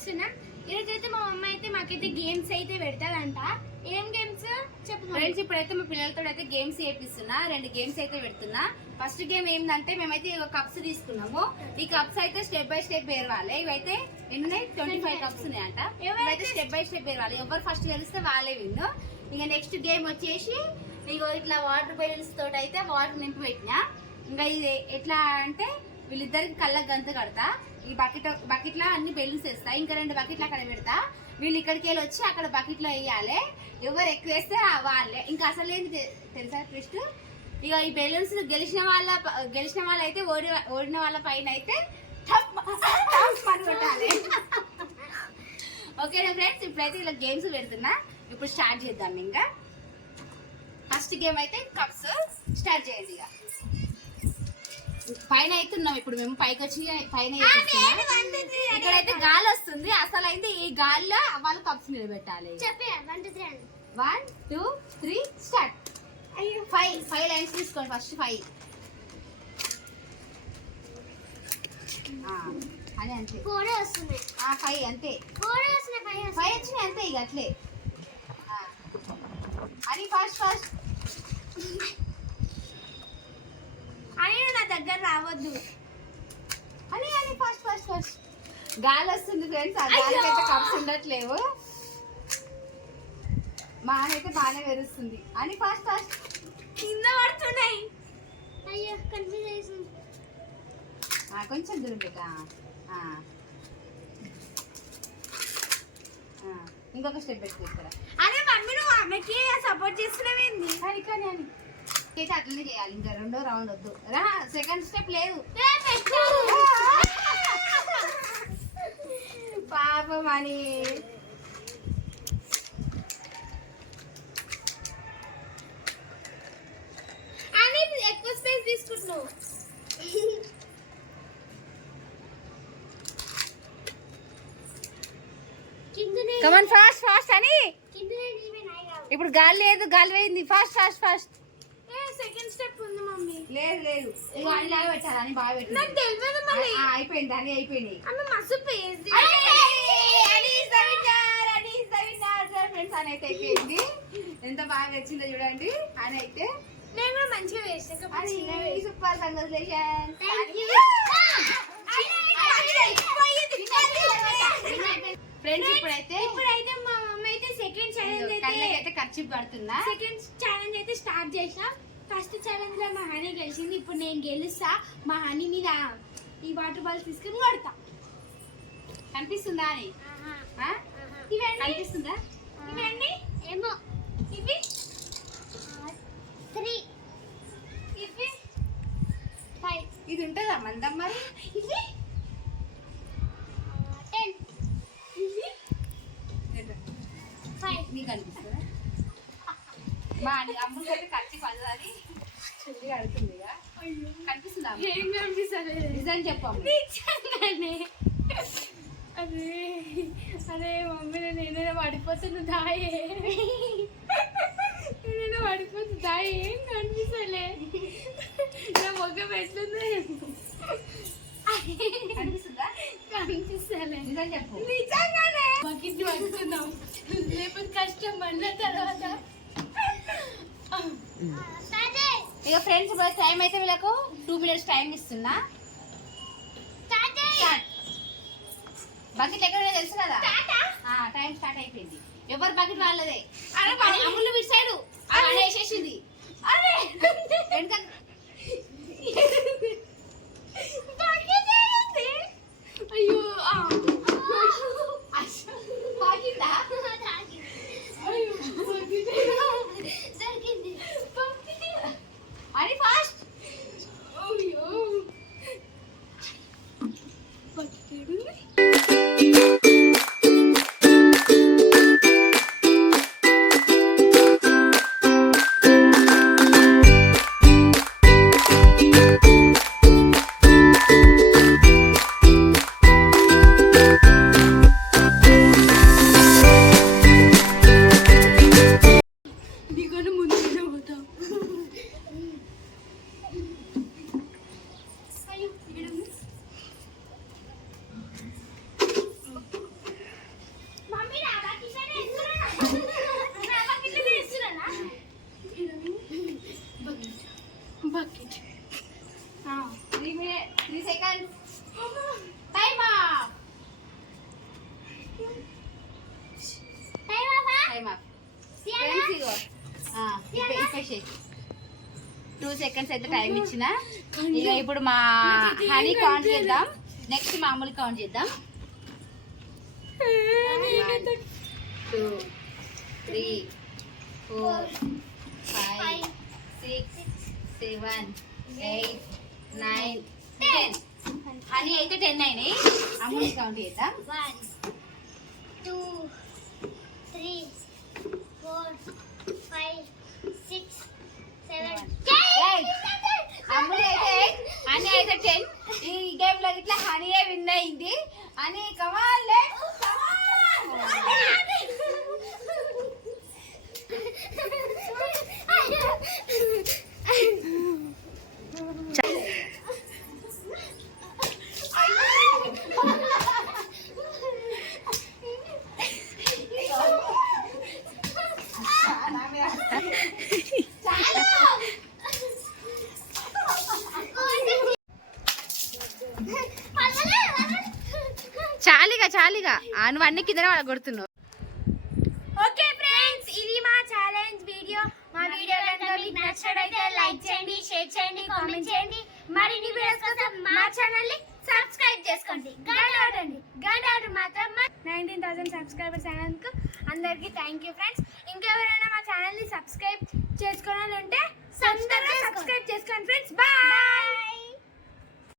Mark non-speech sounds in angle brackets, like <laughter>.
చేస్తున్నాం. ఈరోజు అయితే మా మమ్మ అయితే మాకైతే గేమ్స్ అయితే పెడతాదంట. ఏం గేమ్స్ చెప్పు. ఫ్రెండ్స్ ఇప్పుడైతే మా పిల్లలతో అయితే గేమ్స్ చేపిస్తున్నా. రెండు గేమ్స్ అయితే పెడుతున్నా. ఫస్ట్ గేమ్ ఏంటంటే మేమైతే కప్స్ తీసుకున్నాము. ఈ కప్స్ అయితే స్టెప్ బై స్టెప్ పేరవాలి. ఇవైతే ఎన్ని? ట్వంటీ ఫైవ్ కప్స్ ఉన్నాయంట. ఇవైతే స్టెప్ బై స్టెప్ పేరవాలి. ఎవరు ఫస్ట్ గెలిస్తే వాళ్ళే విన్ను. ఇక నెక్స్ట్ గేమ్ వచ్చేసి ఇగో ఇట్లా వాటర్ బెలూన్స్ తోటి అయితే వాటర్ నింపి పెట్టినా ఇంకా ఇది ఎట్లా అంటే వీళ్ళిద్దరికి కళ్ళకు గంత కడతా. ఈ బకెట్ బకెట్లో అన్ని బెలూన్స్ వేస్తా. ఇంకా రెండు బకెట్లు అక్కడ పెడతా. వీళ్ళు ఇక్కడికి వెళ్ళి వచ్చి అక్కడ బకెట్లో వేయాలి. ఎవరు ఎక్కువ వేస్తే వాళ్ళే. ఇంకా అసలు ఏంటి తె- తెలుసా ట్విస్ట్? ఇక ఈ బెలూన్స్ గెలిచిన వాళ్ళ గెలిచిన వాళ్ళు అయితే ఓడి ఓడిన వాళ్ళ పైన అయితే టప్ ఓకేనా ఫ్రెండ్స్ ఇప్పుడైతే ఇలా గేమ్స్ పెడుతున్నా. ఇప్పుడు స్టార్ట్ చేద్దాం ఇంకా. ఫస్ట్ గేమ్ అయితే కప్స్ స్టార్ట్ చేయండి ఇక. పైన అయితే ఉన్నాం. ఇప్పుడు మేము పైకి వచ్చి పైన. ఇక్కడైతే గాలి వస్తుంది. అసలు అయితే ఈ గాలిలో వాళ్ళు కప్స్ నిలబెట్టాలి. చెప్పే one two three start. Five five lines తీసుకోండి ఫస్ట్ ఫైవ్. అని అంతే. ఫోర్ వస్తున్నాయి ఫైవ్ అంతే. ఫోర్ వస్తున్నాయి ఫైవ్ ఫైవ్ వచ్చినాయి అంతే ఇక అట్లే. అని ఫస్ట్ ఫస్ట్. <laughs> అని నా దగ్గర రావద్దు. అని అని ఫస్ట్ ఫస్ట్ ఫస్ట్ గాలి వస్తుంది ఫ్రెండ్స్ ఆ గాలికి అయితే కప్స్ ఉండట్లేవు. అయితే బాగానే వెరుస్తుంది అని ఫస్ట్ ఫస్ట్ కింద పడుతున్నాయి. అయ్యో కన్ఫ్యూజ్ చేసింది ఆ, కొంచెం దూరం పెట్టా ఆ. ఆ, ఇంకొక స్టెప్ పెట్టి ఇక్కడ. అరే మమ్మీ నువ్వు ఆమెకి సపోర్ట్ చేస్తున్నావేంది? కానీ కానీ. అని అయితే అట్లనే చేయాలి. ఇంకా రెండో రౌండ్ వద్దు. రా సెకండ్ స్టెప్ లేదు. పాపం అని. ఎక్కువ స్పేస్ తీసుకుంటున్నావు. కమన్ ఫాస్ట్ ఫాస్ట్ అని. ఇప్పుడు గాలి లేదు గాలి పోయింది fast fast fast second step ఉంది మమ్మీ లేదు లేదు ఇగో అని లాగా పెట్టాలి అని బాగా నాకు పెట్టింది తెలియదు మళ్ళీ ఆ, అయిపోయింది అని అయిపోయింది ఆమె మస్తు పేజ్ ఫ్రెండ్స్ అని అయితే అయిపోయింది ఎంత బాగా వచ్చిందో చూడండి అని అయితే నేను కూడా మంచిగా వేసాను అని సూపర్ కంగ్రాచులేషన్ ఫ్రెండ్స్ ఇప్పుడైతే ఇప్పుడైతే మా మమ్మీ అయితే సెకండ్ ఛాలెంజ్ అయితే కళ్ళకైతే ఖర్చు పడుతున్నా సెకండ్ ఛాలెంజ్ అయితే స్టార్ట్ చేసాం ఫస్ట్ ఛాలెంజ్లో మా హనీ గెలిచింది. ఇప్పుడు నేను గెలుస్తా మా హనీ మీద ఈ వాటర్ బాల్ తీసుకుని కొడతా. కనిపిస్తుందా అని? ఇవన్నీ కనిపిస్తుందా? ఇవన్నీ ఏమో. ఇవి? త్రీ. ఇవి? ఫైవ్. ఇది ఉంటుందా మందం మరి? ఇవి టెన్ ఇవి ఫైవ్ నీకు కనిపిస్తుందా మా అమ్ముకి అయితే ఖర్చు చుండి కడుతుంది ఇక. కనిపిస్తుందా? ఏం కనిపిస్తలేదు. నిజం చెప్పు అమ్మ. నిజంగానే. అరే అరే మమ్మీ నేను ఏదైనా పడిపోతున్నా దాయే నేనైనా పడిపోతుంది దాయి ఏం కనిపిస్తలే. నా మొగ్గ ఎట్లుందో కనిపిస్తుందా? కనిపిస్తలే. నిజం చెప్పు. ఇక ఫ్రెండ్స్ ఇప్పుడు టైం అయితే వీళ్ళకు టూ మినిట్స్ టైం ఇస్తున్నా. బకెట్ ఎక్కడ తెలుసు కదా? టైం స్టార్ట్ అయిపోయింది. ఎవరు బకెట్ వాళ్ళదే? అమ్ములు విట్ సైడ్ చేసేసి టూ సెకండ్స్ అయితే టైం ఇచ్చిన. ఇక ఇప్పుడు మా హనీ కౌంట్ చేద్దాం. నెక్స్ట్ మామూలు కౌంట్ చేద్దాం. Two three four five six seven eight nine ten Honey అయితే టెన్ అయినాయి. అమూల్ కౌంట్ చేద్దాం. One two three four five six seven Amul అయితే eight, హనీ అయితే టెన్ ఈ గేమ్లో ఇట్లా హనీయే విన్ అయింది? అని కమాల్ చాలిగా నువ్వు అన్ని కింద కొడుతున్నావు. ఓకే ఫ్రెండ్స్ ఇది మా ఛాలెంజ్ వీడియో మా వీడియో కనుక మీకు నచ్చినట్లయితే లైక్ చేయండి షేర్ చేయండి కామెంట్ చేయండి. మరిన్ని వీడియోస్ కోసం మా ఛానల్ని సబ్స్క్రైబ్ చేసుకోండి. గంట ఆడండి. గంట ఆడు మాత్రం నైన్టీన్ థౌసండ్ సబ్స్క్రైబర్స్ అయినందుకు అందరికీ థ్యాంక్ యూ ఫ్రెండ్స్ ఇంకెవరైనా మా ఛానల్ని సబ్స్క్రైబ్ చేసుకోవాలంటే తొందరగా సబ్స్క్రైబ్ చేసుకోండి. Friends bye